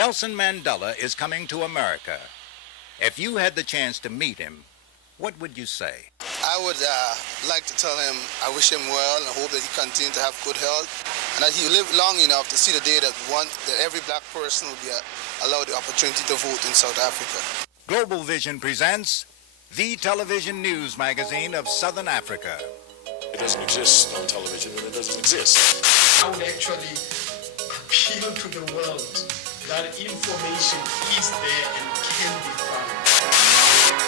Nelson Mandela is coming to America. If you had the chance to meet him, what would you say? I would like to tell him I wish him well and hope that he continues to have good health and that he live long enough to see the day that every black person will be allowed the opportunity to vote in South Africa. Global Vision presents the television news magazine of Southern Africa. It doesn't exist on television, and it doesn't exist. I would actually appeal to the world that information is there and can be found.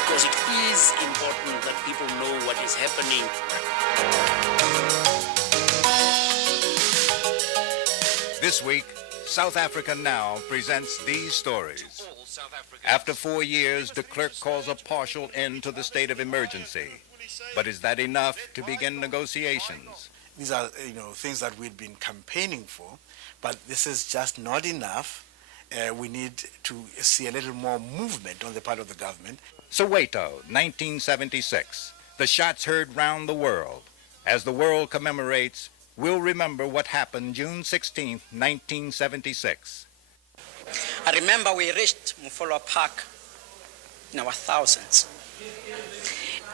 Because it is important that people know what is happening. This week, South Africa Now presents these stories. After 4 years, de Klerk calls a partial end to the state of emergency. But is that enough to begin negotiations? These are, things that we've been campaigning for, but this is just not enough. We need to see a little more movement on the part of the government. SOWETO, 1976. The shots heard round the world. As the world commemorates, we'll remember what happened June 16, 1976. I remember we reached Mafole Park in our thousands.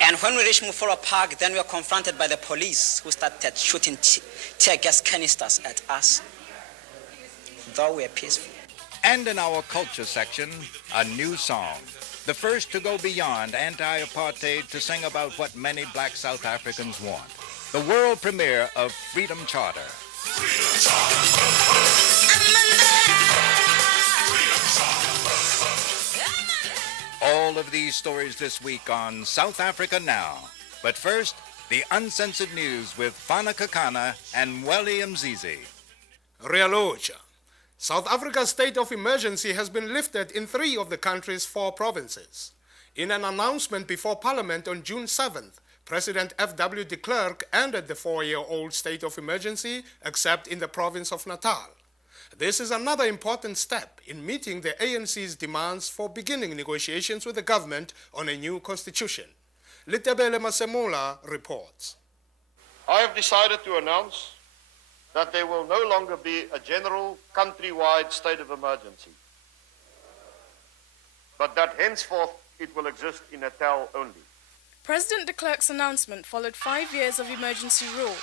And when we reached Mafole Park, then we were confronted by the police who started shooting tear gas canisters at us, though we were peaceful. And in our culture section, a new song. The first to go beyond anti-apartheid to sing about what many black South Africans want. The world premiere of Freedom Charter. Freedom Charter. All of these stories this week on South Africa Now. But first, the uncensored news with Fana, Kekana and Mweli Mzizi. Realoja. South Africa's state of emergency has been lifted in 3 of the country's 4 provinces. In an announcement before Parliament on June 7th, President F.W. de Klerk ended the 4-year-old state of emergency except in the province of Natal. This is another important step in meeting the ANC's demands for beginning negotiations with the government on a new constitution. Litebele Masemola reports. I have decided to announce that there will no longer be a general countrywide state of emergency, but that henceforth it will exist in Natal only. President de Klerk's announcement followed 5 years of emergency rule,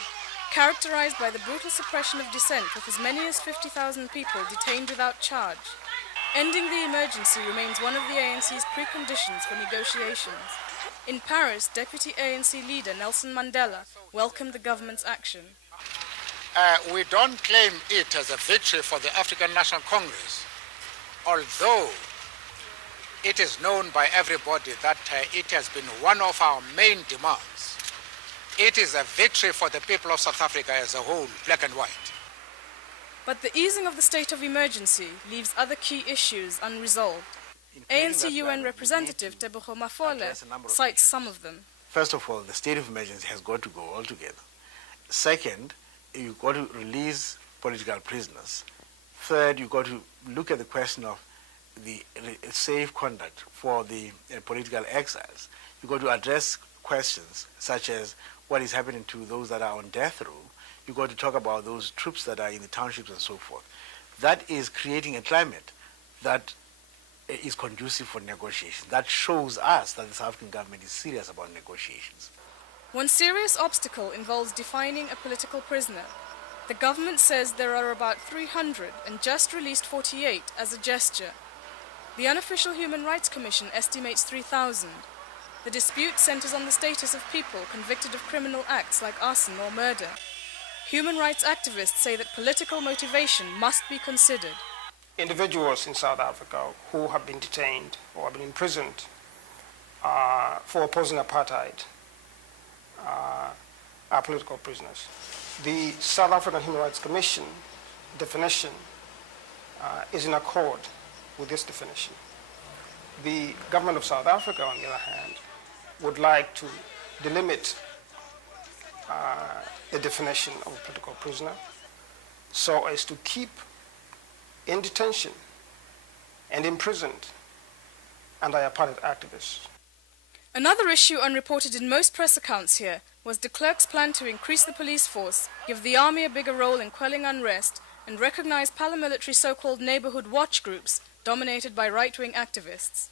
characterized by the brutal suppression of dissent with as many as 50,000 people detained without charge. Ending the emergency remains one of the ANC's preconditions for negotiations. In Paris, Deputy ANC leader Nelson Mandela welcomed the government's action. We don't claim it as a victory for the African National Congress, although it is known by everybody that it has been one of our main demands. It is a victory for the people of South Africa as a whole, black and white. But the easing of the state of emergency leaves other key issues unresolved. ANC UN Representative Tebogo Mafole cites some of them. First of all, the state of emergency has got to go altogether. Second, you've got to release political prisoners. Third, you've got to look at the question of the safe conduct for the political exiles. You've got to address questions such as what is happening to those that are on death row. You've got to talk about those troops that are in the townships and so forth. That is creating a climate that is conducive for negotiation. That shows us that the South African government is serious about negotiations. One serious obstacle involves defining a political prisoner. The government says there are about 300 and just released 48 as a gesture. The unofficial Human Rights Commission estimates 3,000. The dispute centers on the status of people convicted of criminal acts like arson or murder. Human rights activists say that political motivation must be considered. Individuals in South Africa who have been detained or have been imprisoned for opposing apartheid are political prisoners. The South African Human Rights Commission definition is in accord with this definition. The government of South Africa, on the other hand, would like to delimit the definition of a political prisoner so as to keep in detention and imprisoned anti-apartheid activists. Another issue unreported in most press accounts here was de Klerk's plan to increase the police force, give the army a bigger role in quelling unrest, and recognize paramilitary so-called neighborhood watch groups dominated by right-wing activists.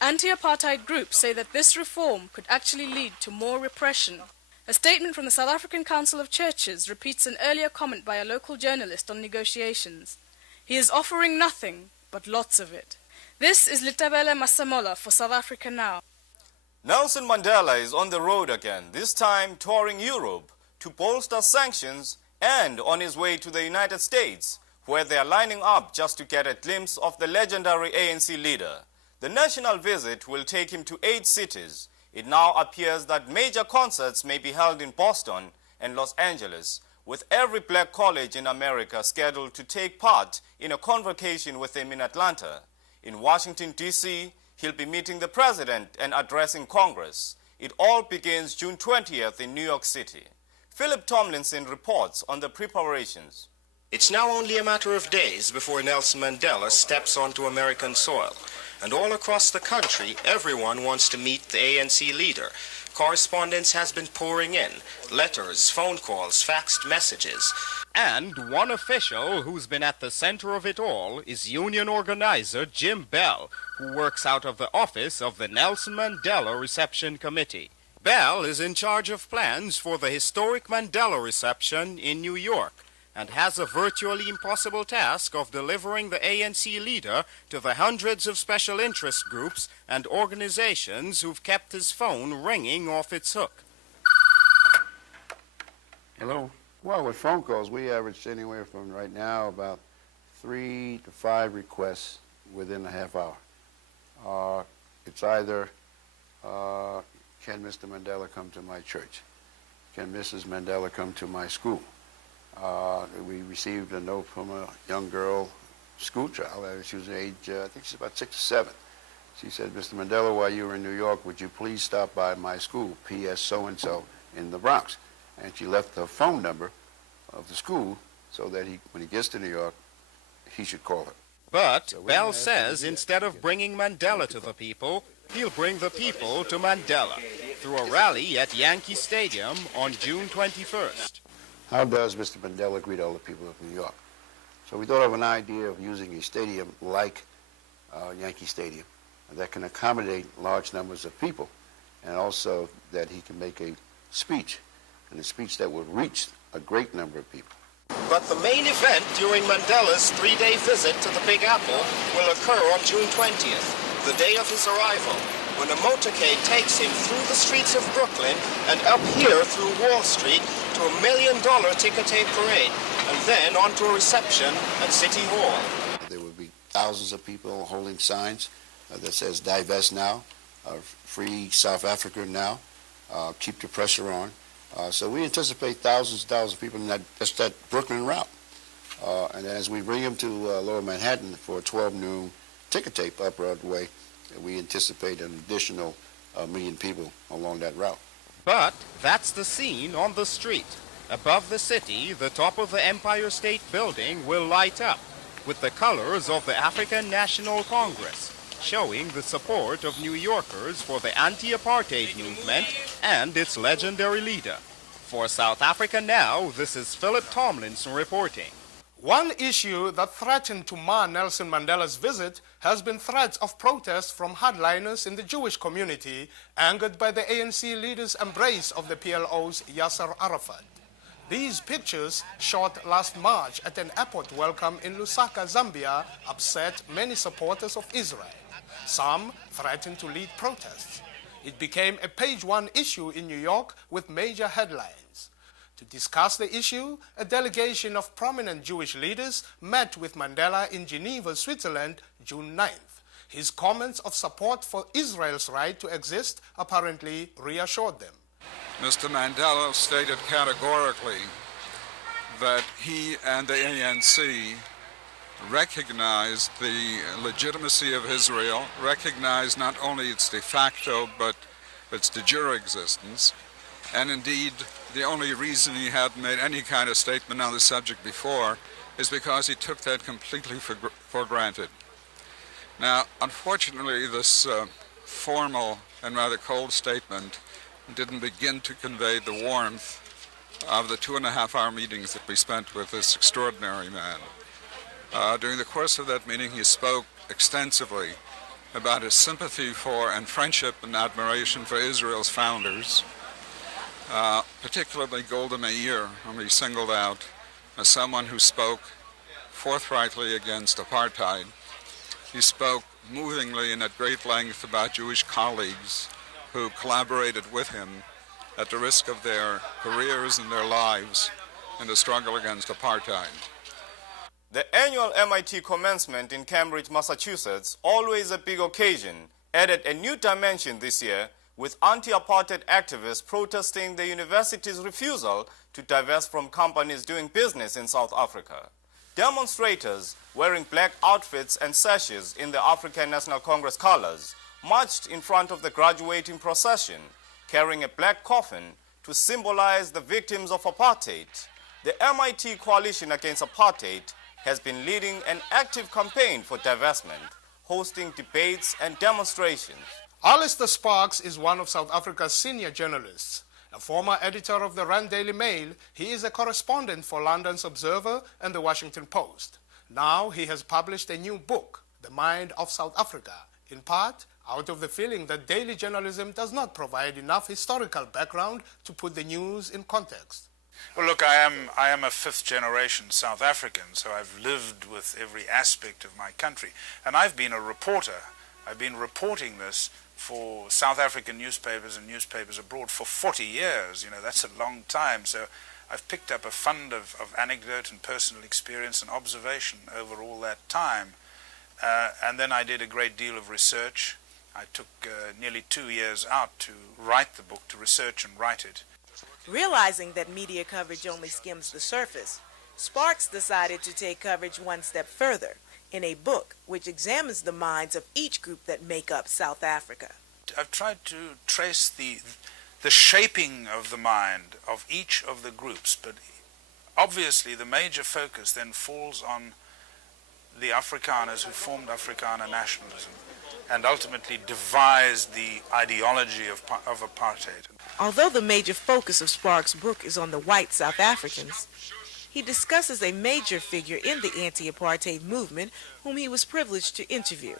Anti-apartheid groups say that this reform could actually lead to more repression. A statement from the South African Council of Churches repeats an earlier comment by a local journalist on negotiations. He is offering nothing, but lots of it. This is Litabele Masamola for South Africa Now. Nelson Mandela is on the road again, this time touring Europe to bolster sanctions and on his way to the United States, where they are lining up just to get a glimpse of the legendary ANC leader. The national visit will take him to 8 cities. It now appears that major concerts may be held in Boston and Los Angeles, with every black college in America scheduled to take part in a convocation with him in Atlanta. In Washington, D.C., he'll be meeting the president and addressing Congress. It all begins June 20th in New York City. Phillip Tomlinson reports on the preparations. It's now only a matter of days before Nelson Mandela steps onto American soil. And all across the country, everyone wants to meet the ANC leader. Correspondence has been pouring in. Letters, phone calls, faxed messages. And one official who's been at the center of it all is union organizer Jim Bell, who works out of the office of the Nelson Mandela Reception Committee. Bell is in charge of plans for the historic Mandela Reception in New York and has a virtually impossible task of delivering the ANC leader to the hundreds of special interest groups and organizations who've kept his phone ringing off its hook. Hello? Well, with phone calls, we average anywhere from right now about 3 to 5 requests within a half hour. It's either, can Mr. Mandela come to my church? Can Mrs. Mandela come to my school? We received a note from a young girl, school child. She was age, I think she's about 6 or 7. She said, Mr. Mandela, while you were in New York, would you please stop by my school, P.S. so-and-so, in the Bronx? And she left the phone number of the school so that when he gets to New York, he should call her. But Bell says instead of bringing Mandela to the people, he'll bring the people to Mandela through a rally at Yankee Stadium on June 21st. How does Mr. Mandela greet all the people of New York? So we thought of an idea of using a stadium like Yankee Stadium that can accommodate large numbers of people, and also that he can make a speech, and a speech that would reach a great number of people. But the main event during Mandela's 3-day visit to the Big Apple will occur on June 20th, the day of his arrival, when a motorcade takes him through the streets of Brooklyn and up here through Wall Street to $1 million ticker tape parade, and then onto a reception at City Hall. There will be thousands of people holding signs that says divest now, free South Africa now, keep the pressure on. So we anticipate thousands and thousands of people in that Brooklyn route. And as we bring them to Lower Manhattan for a 12 noon ticker tape up Broadway, we anticipate an additional 1 million people along that route. But that's the scene on the street. Above the city, the top of the Empire State Building will light up with the colors of the African National Congress, showing the support of New Yorkers for the anti-apartheid movement and its legendary leader. For South Africa Now, this is Phillip Tomlinson reporting. One issue that threatened to mar Nelson Mandela's visit has been threats of protest from hardliners in the Jewish community, angered by the ANC leader's embrace of the PLO's Yasser Arafat. These pictures, shot last March at an airport welcome in Lusaka, Zambia, upset many supporters of Israel. Some threatened to lead protests. It became a page-one issue in New York with major headlines. To discuss the issue, a delegation of prominent Jewish leaders met with Mandela in Geneva, Switzerland, June 9th. His comments of support for Israel's right to exist apparently reassured them. Mr. Mandela stated categorically that he and the ANC recognized the legitimacy of Israel, recognized not only its de facto but its de jure existence, and indeed the only reason he hadn't made any kind of statement on the subject before is because he took that completely for granted. Now, unfortunately, this formal and rather cold statement didn't begin to convey the warmth of the 2.5-hour meetings that we spent with this extraordinary man. During the course of that meeting, he spoke extensively about his sympathy for and friendship and admiration for Israel's founders, particularly Golda Meir, whom he singled out as someone who spoke forthrightly against apartheid. He spoke movingly and at great length about Jewish colleagues who collaborated with him at the risk of their careers and their lives in the struggle against apartheid. The annual MIT commencement in Cambridge, Massachusetts, always a big occasion, added a new dimension this year with anti-apartheid activists protesting the university's refusal to divest from companies doing business in South Africa. Demonstrators wearing black outfits and sashes in the African National Congress colors marched in front of the graduating procession, carrying a black coffin to symbolize the victims of apartheid. The MIT Coalition Against Apartheid has been leading an active campaign for divestment, hosting debates and demonstrations. Allister Sparks is one of South Africa's senior journalists. A former editor of the Rand Daily Mail, he is a correspondent for London's Observer and the Washington Post. Now he has published a new book, The Mind of South Africa, in part out of the feeling that daily journalism does not provide enough historical background to put the news in context. Well, look, I am a fifth-generation South African, so I've lived with every aspect of my country. And I've been a reporter. I've been reporting this for South African newspapers and newspapers abroad for 40 years. You know, that's a long time. So I've picked up a fund of anecdote and personal experience and observation over all that time. And then I did a great deal of research. I took nearly 2 years out to write the book, to research and write it. Realizing that media coverage only skims the surface, Sparks decided to take coverage one step further in a book which examines the minds of each group that make up South Africa. I've tried to trace the shaping of the mind of each of the groups, but obviously the major focus then falls on the Afrikaners who formed Afrikaner nationalism and ultimately devised the ideology of apartheid. Although the major focus of Sparks' book is on the white South Africans, he discusses a major figure in the anti-apartheid movement whom he was privileged to interview,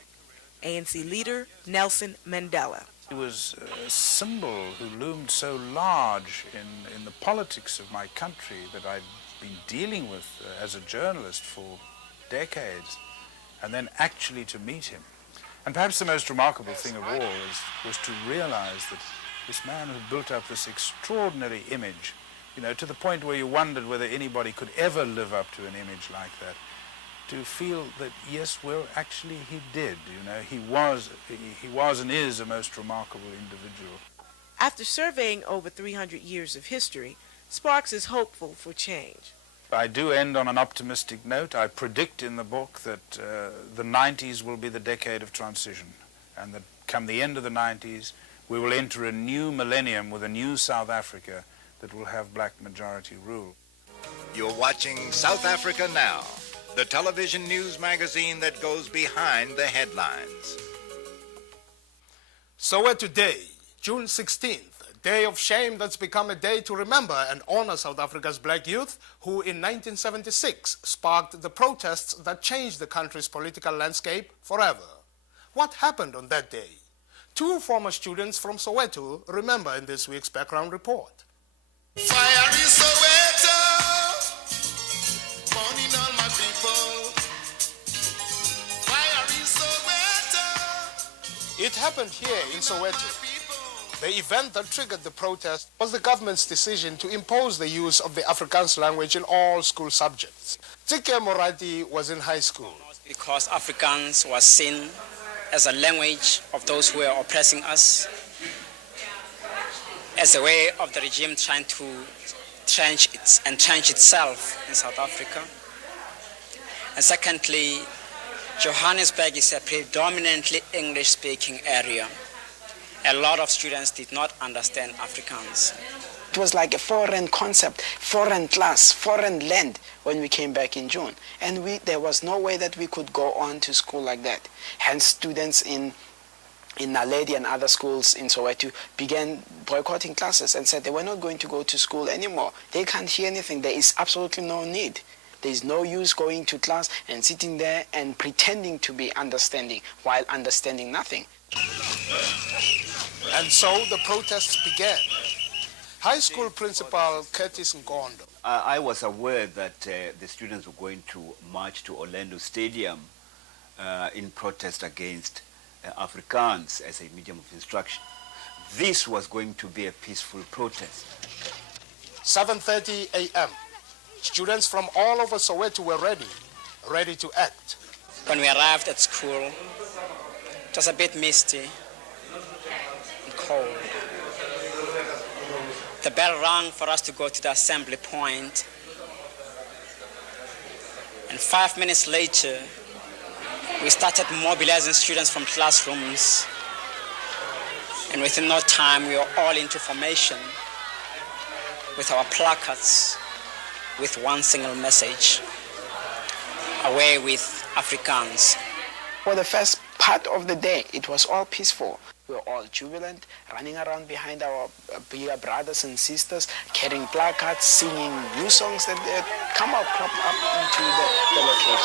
ANC leader Nelson Mandela. He was a symbol who loomed so large in the politics of my country that I'd been dealing with as a journalist for decades, and then actually to meet him. And perhaps the most remarkable thing of all was to realize that this man who built up this extraordinary image, you know, to the point where you wondered whether anybody could ever live up to an image like that, to feel that, yes, well, actually he did, you know, he was and is a most remarkable individual. After surveying over 300 years of history, Sparks is hopeful for change. I do end on an optimistic note. I predict in the book that the 90s will be the decade of transition, and that come the end of the 90s, we will enter a new millennium with a new South Africa that will have black majority rule. You're watching South Africa Now, the television news magazine that goes behind the headlines. SOWETO Day, June 16th, a day of shame that's become a day to remember and honor South Africa's black youth who in 1976 sparked the protests that changed the country's political landscape forever. What happened on that day? Two former students from Soweto remember in this week's background report. Fire in Soweto, burning all my people. Fire in Soweto. It happened here in Soweto. The event that triggered the protest was the government's decision to impose the use of the Afrikaans language in all school subjects. Tike Morati was in high school. Because Afrikaans was seen as a language of those who were oppressing us, as a way of the regime trying to entrench itself in South Africa. And secondly, Johannesburg is a predominantly English-speaking area. A lot of students did not understand Afrikaans. It was like a foreign concept, foreign class, foreign land when we came back in June. And there was no way that we could go on to school like that. Hence, students in Naledi and other schools in Soweto began boycotting classes and said they were not going to go to school anymore. They can't hear anything. There is absolutely no need. There's no use going to class and sitting there and pretending to be understanding while understanding nothing. And so the protests began. High school principal Curtis Ngondo. I was aware that the students were going to march to Orlando Stadium in protest against Afrikaans as a medium of instruction. This was going to be a peaceful protest. 7:30 a.m. Students from all over Soweto were ready to act. When we arrived at school, it was a bit misty and cold. The bell rang for us to go to the assembly point, and 5 minutes later, we started mobilizing students from classrooms, and within no time, we were all into formation with our placards, with one single message: away with Afrikaans. For the first part of the day, it was all peaceful. We were all jubilant, running around behind our bigger brothers and sisters, carrying placards, singing new songs that had cropped up into the locations.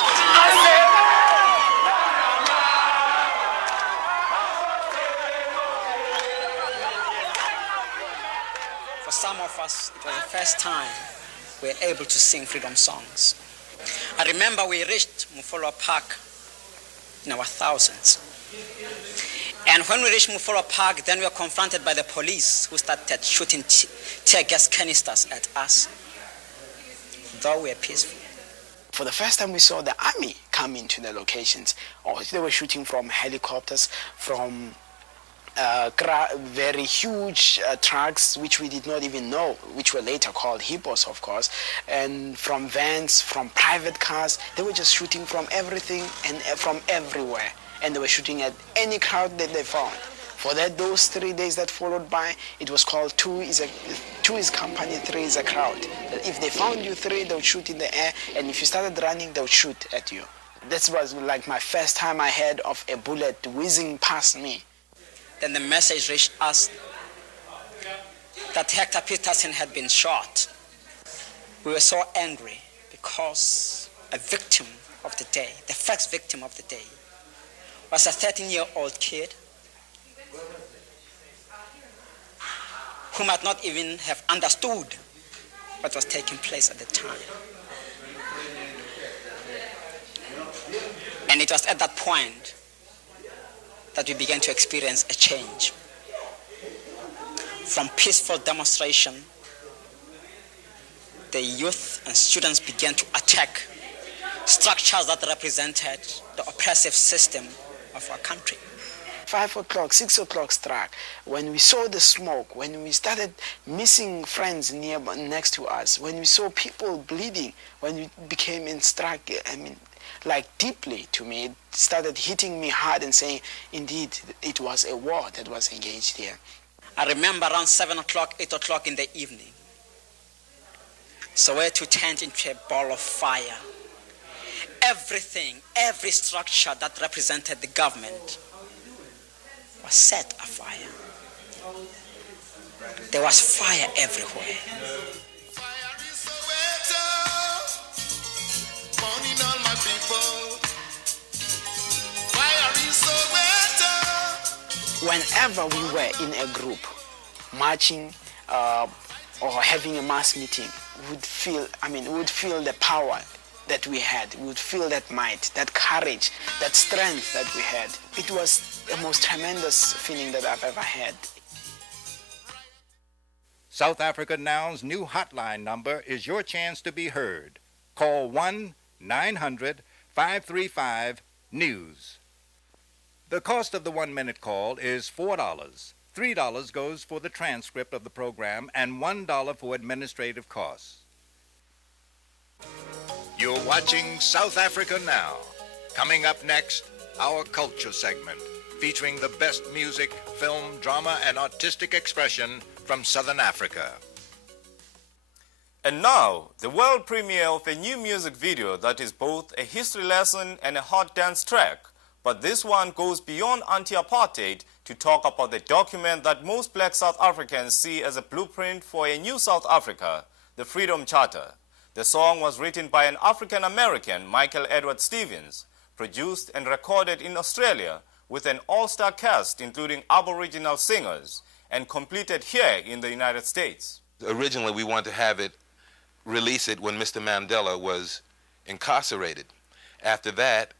For some of us, it was the first time we were able to sing freedom songs. I remember we reached Mafole Park in our thousands. And when we reached Mafole Park, then we were confronted by the police who started shooting tear gas canisters at us, though we were peaceful. For the first time, we saw the army come into the locations. They were shooting from helicopters, from very huge trucks, which we did not even know, which were later called hippos, of course, and from vans, from private cars. They were just shooting from everything and from everywhere. And they were shooting at any crowd that they found. For that, those 3 days that followed by, it was called two is company, three is a crowd. If they found you three, they would shoot in the air, and if you started running, they would shoot at you. That was like my first time I heard of a bullet whizzing past me. Then the message reached us that Hector Peterson had been shot. We were so angry because a victim of the day, the first victim of the day, was a 13-year-old kid who might not even have understood what was taking place at the time. And it was at that point that we began to experience a change. From peaceful demonstration, the youth and students began to attack structures that represented the oppressive system of our country. 5 o'clock, 6 o'clock struck. When we saw the smoke, when we started missing friends next to us, when we saw people bleeding, when we became struck, deeply to me, it started hitting me hard and saying, indeed, it was a war that was engaged here. I remember around 7 o'clock, 8 o'clock in the evening, Soweto turned into a ball of fire. Everything, every structure that represented the government was set afire. There was fire everywhere. Whenever we were in a group, marching or having a mass meeting, we would feel the power that we had. We would feel that might, that courage, that strength that we had. It was the most tremendous feeling that I've ever had. South Africa Now's new hotline number is your chance to be heard. Call 1-900-535-NEWS. The cost of the 1-minute call is $4. $3 goes for the transcript of the program and $1 for administrative costs. You're watching South Africa Now. Coming up next, our culture segment, featuring the best music, film, drama, and artistic expression from Southern Africa. And now, the world premiere of a new music video that is both a history lesson and a hot dance track. But this one goes beyond anti-apartheid to talk about the document that most black South Africans see as a blueprint for a new South Africa, the Freedom Charter. The song was written by an African-American, Michael Edward Stevens, produced and recorded in Australia with an all-star cast including Aboriginal singers, and completed here in the United States. Originally, we wanted to have it, release it when Mr. Mandela was incarcerated. After that,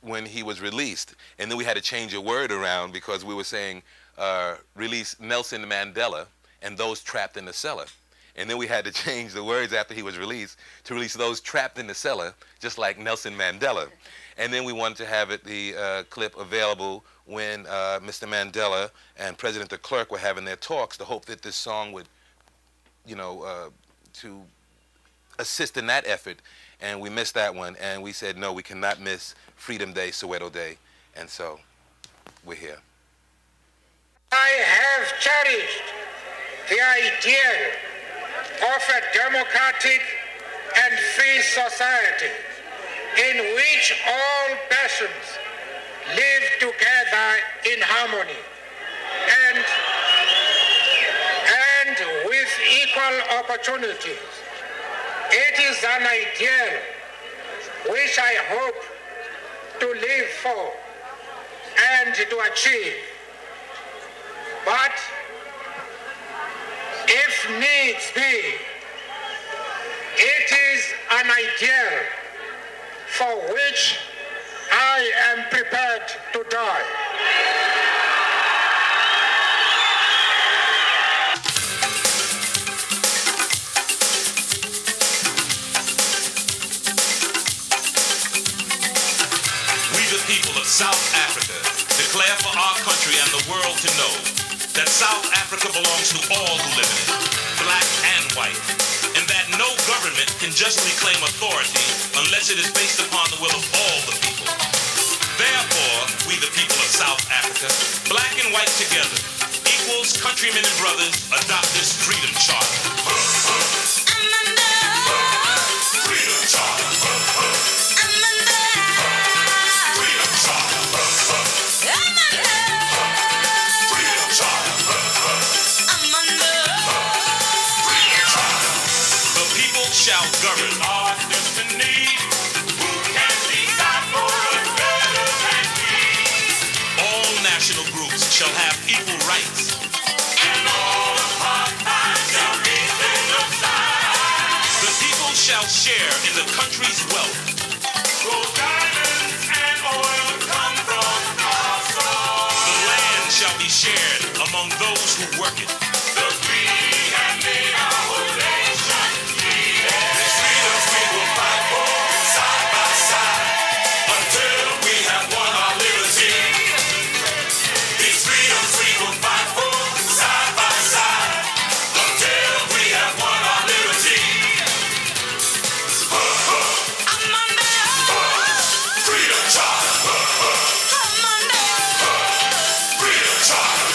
when he was released, and then we had to change a word around because we were saying release Nelson Mandela and those trapped in the cellar. And then we had to change the words after he was released to release those trapped in the cellar, just like Nelson Mandela. And then we wanted to have the clip available when Mr. Mandela and President de Klerk were having their talks, to hope that this song would, to assist in that effort. And we missed that one, and we said, no, we cannot miss Freedom Day, Soweto Day, and so we're here. I have cherished the ideal of a democratic and free society in which all persons live together in harmony and with equal opportunities. It is an ideal which I hope to live for and to achieve. But if needs be, it is an ideal for which I am prepared to die. We the people of South Africa declare for our country and the world to know that South Africa belongs to all who live in it, black and white, and that no government can justly claim authority unless it is based upon the will of all the people. Therefore, we the people of South Africa, black and white together, equals, countrymen and brothers, adopt this Freedom Charter. Freedom Charter. Freedom Charter. Freedom Charter. The people shall govern our destiny. Who can decide for us better than we? All national groups shall have equal rights. And all apartheid shall be set aside. The people shall share in the country's wealth. Gold, diamonds, and oil come from our soil. The land shall be shared among those who work it. The free have made our nation free. These freedoms we will fight for side by side until we have won our liberty. These freedoms we will fight for side by side until we have won our liberty. Freedom Charter. Freedom Charter.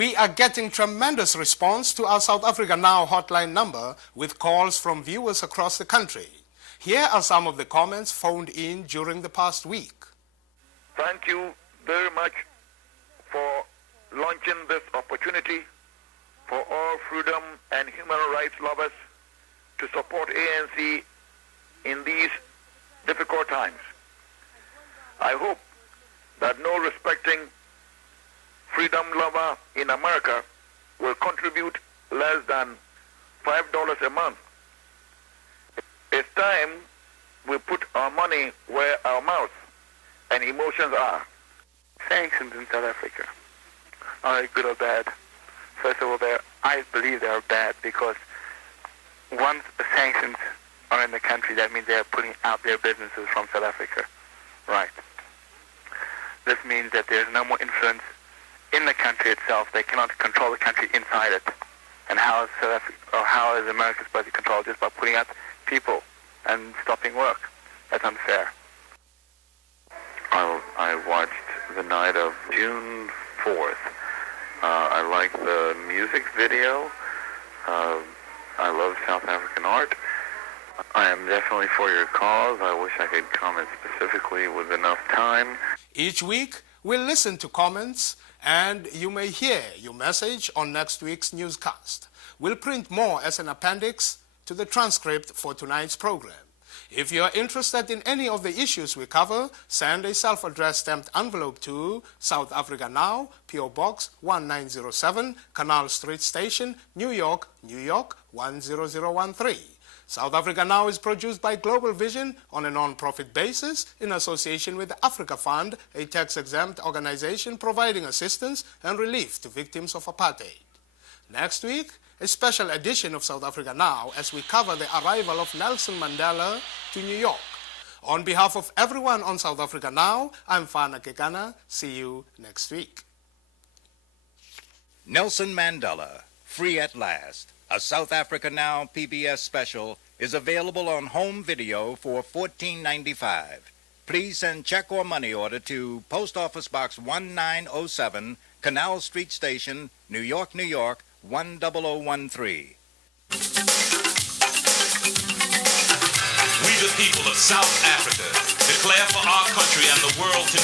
We are getting tremendous response to our South Africa Now hotline number with calls from viewers across the country. Here are some of the comments phoned in during the past week. Thank you very much for launching this opportunity for all freedom and human rights lovers to support ANC in these difficult times. I hope that no respecting freedom lover in America will contribute less than $5 a month. It's time we put our money where our mouths and emotions are. Sanctions in South Africa, are they good or bad? First of all, I believe they are bad because once the sanctions are in the country, that means they are putting out their businesses from South Africa. Right. This means that there's no more influence in the country itself. They cannot control the country inside it. And how is South Africa, or how is America supposed to control it? Just by putting out people and stopping work? That's unfair. I watched the night of June 4th. I like the music video. I love South African art. I am definitely for your cause. I wish I could comment specifically with enough time. Each week, we'll listen to comments and you may hear your message on next week's newscast. We'll print more as an appendix to the transcript for tonight's program. If you are interested in any of the issues we cover, send a self-addressed stamped envelope to South Africa Now, P.O. Box 1907, Canal Street Station, New York, New York 10013. South Africa Now is produced by Global Vision on a non-profit basis in association with the Africa Fund, a tax-exempt organization providing assistance and relief to victims of apartheid. Next week, a special edition of South Africa Now as we cover the arrival of Nelson Mandela to New York. On behalf of everyone on South Africa Now, I'm Fana Kekana. See you next week. Nelson Mandela, Free at Last, a South Africa Now PBS special, is available on home video for $14.95. Please send check or money order to Post Office Box 1907, Canal Street Station, New York, New York 10013. We the people of South Africa declare for our country and the world to